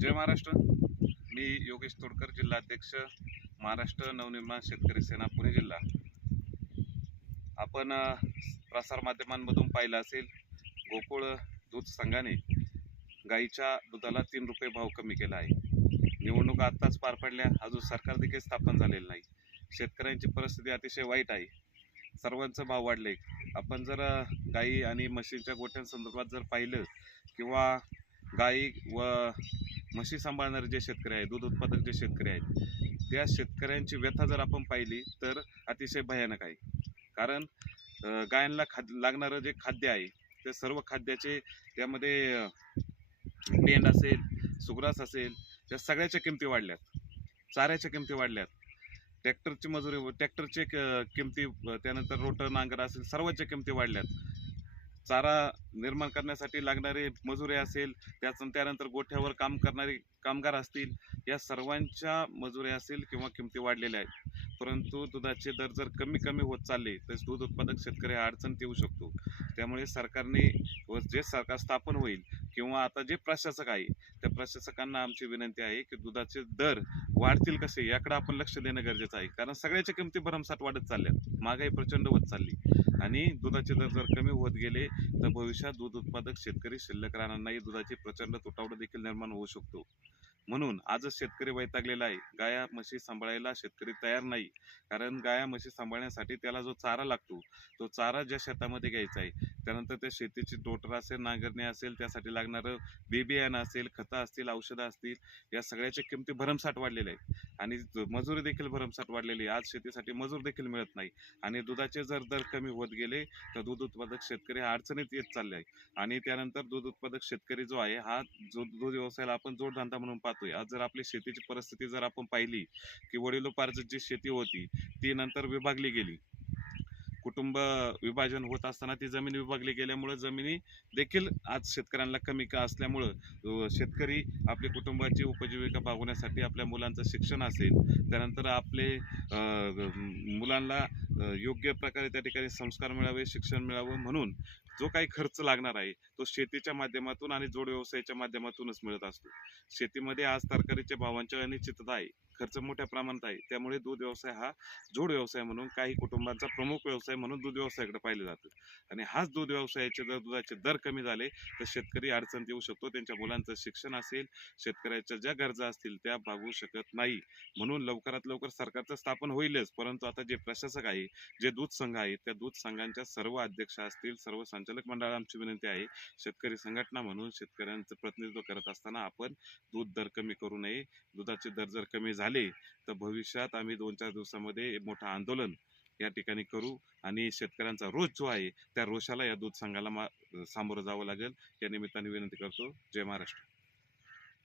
जय महाराष्ट्र. मी योगेश तोडकर जिल्हाध्यक्ष महाराष्ट्र नवनिर्माण शेतकरी सेना पुणे जिल्हा. आपण प्रसारमाध्यमांमधून पाहिलं असेल गोकुळ दूध संघाने गाईच्या दुधाला तीन रुपये भाव कमी केला आहे. निवडणुका आत्ताच पार पडल्या अजून सरकार देखील स्थापन झालेलं नाही. शेतकऱ्यांची परिस्थिती अतिशय वाईट आहे. सर्वांचं भाव वाढले. आपण जर गाई आणि म्हशींच्या गोठ्यांसंदर्भात जर पाहिलं किंवा गाई व म्हशी सांभाळणारे जे शेतकरी आहेत दूध उत्पादक जे शेतकरी आहेत त्या शेतकऱ्यांची व्यथा जर आपण पाहिली तर अतिशय भयानक आहे. कारण गायांना खाद लागणारं जे खाद्य आहे ते सर्व खाद्याचे त्यामध्ये पेंड असेल सुग्रास असेल त्या सगळ्याच्या किमती वाढल्यात. चाऱ्याच्या किमती वाढल्यात. ट्रॅक्टरची मजुरी ट्रॅक्टरचे क- किमती त्यानंतर रोटर नांगर असेल सर्वांच्या किमती वाढल्यात. चारा निर्माण करण्यासाठी लागणारे मजुरी असेल त्याच त्यानंतर गोठ्यावर काम करणारे कामगार असतील या सर्वांच्या मजुऱ्या असेल किंवा किमती वाढलेल्या आहेत. परंतु दुधाचे दर जर कमी कमी होत चालले तर दूध उत्पादक शेतकरी हा अडचणीत येऊ शकतो. त्यामुळे सरकारने व जे सरकार स्थापन होईल किंवा आता जे प्रशासक आहे त्या प्रशासकांना आमची विनंती आहे की दुधाचे दर वाढतील कसे याकडे आपण लक्ष देणं गरजेचं आहे. कारण सगळ्याच्या किमती भरमसाठ वाढत चालल्यात. महागाई प्रचंड होत चालली. आणि दुधाचे दर जर कमी होत गेले तर भविष्यात दूध उत्पादक शेतकरी शिल्लक राहणार नाही दुधाची प्रचंड तुटवडा देखील निर्माण होऊ शकतो. म्हणून आजच शेतकरी वैतागलेला आहे. गाया म्हशी सांभाळायला शेतकरी तयार नाही. कारण गाया म्हशी सांभाळण्यासाठी त्याला जो चारा लागतो तो चारा ज्या शेतामध्ये घ्यायचा आहे त्यानंतर ते शेतीची टोटर असेल नांगरणी असेल त्यासाठी लागणारं बी बियाणं असेल खतं असतील औषधं असतील या सगळ्याच्या किमती भरमसाठ वाढलेल्या आहेत. आणि मजुरी देखील भरमसाठ वाढलेली आहे. आज शेतीसाठी मजूर देखील मिळत नाही. आणि दुधाचे जर दर कमी होत गेले तर दूध उत्पादक शेतकरी हा अडचणीत येत चालले आहे आणि त्यानंतर दूध उत्पादक शेतकरी जो आहे हा जो दूध व्यवसायाला आपण जोडधंदा म्हणून पाहतोय. आज जर आपली शेतीची परिस्थिती जर आपण पाहिली की वडिलोपार्जित जी शेती होती ती नंतर विभागली गेली. कुटुंब विभाजन होत असताना ती जमीन विभागली गेल्यामुळं जमिनी देखील आज शेतकऱ्यांना कमी का असल्यामुळं शेतकरी आपली कुटुंबाची उपजीविका भागवण्यासाठी आपल्या मुलांचं शिक्षण असेल त्यानंतर आपले मुलांना योग्य प्रकारे त्या ठिकाणी संस्कार मिळावे शिक्षण मिळावं म्हणून जो काही खर्च लागणार आहे तो शेतीच्या माध्यमातून आणि जोड व्यवसायाच्या माध्यमातूनच मिळत असतो. शेतीमध्ये आज तरकारीच्या भावांच्या अनिश्चितता आहे. खर्च मोठ्या प्रमाणात आहे. त्यामुळे दूध व्यवसाय हा जोड व्यवसाय म्हणून काही कुटुंबांचा प्रमुख व्यवसाय म्हणून दूध व्यवसायाकडे पाहिलं जातं. आणि हाच दूध व्यवसायाचे जर दुधाचे दर कमी झाले तर शेतकरी अडचण येऊ शकतो. त्यांच्या मुलांचं शिक्षण असेल शेतकऱ्याच्या ज्या गरजा असतील त्या भागवू शकत नाही. म्हणून लवकरात लवकर सरकारचं स्थापन होईलच. परंतु आता जे प्रशासक आहे जे दूध संघ आहे त्या दूध संघांच्या सर्व अध्यक्ष असतील सर्व संचालक मंडळाला आमची विनंती आहे शेतकरी संघटना म्हणून शेतकऱ्यांचं प्रतिनिधित्व करत असताना आपण दूध दर कमी करू नये. दुधाचे दर जर कमी झाले तर भविष्यात आम्ही दोन चार दिवसामध्ये मोठं आंदोलन या ठिकाणी करू आणि शेतकऱ्यांचा रोष जो आहे त्या रोषाला या दूध संघाला मा सामोरं जावं लागेल. या निमित्ताने विनंती करतो. जय महाराष्ट्र.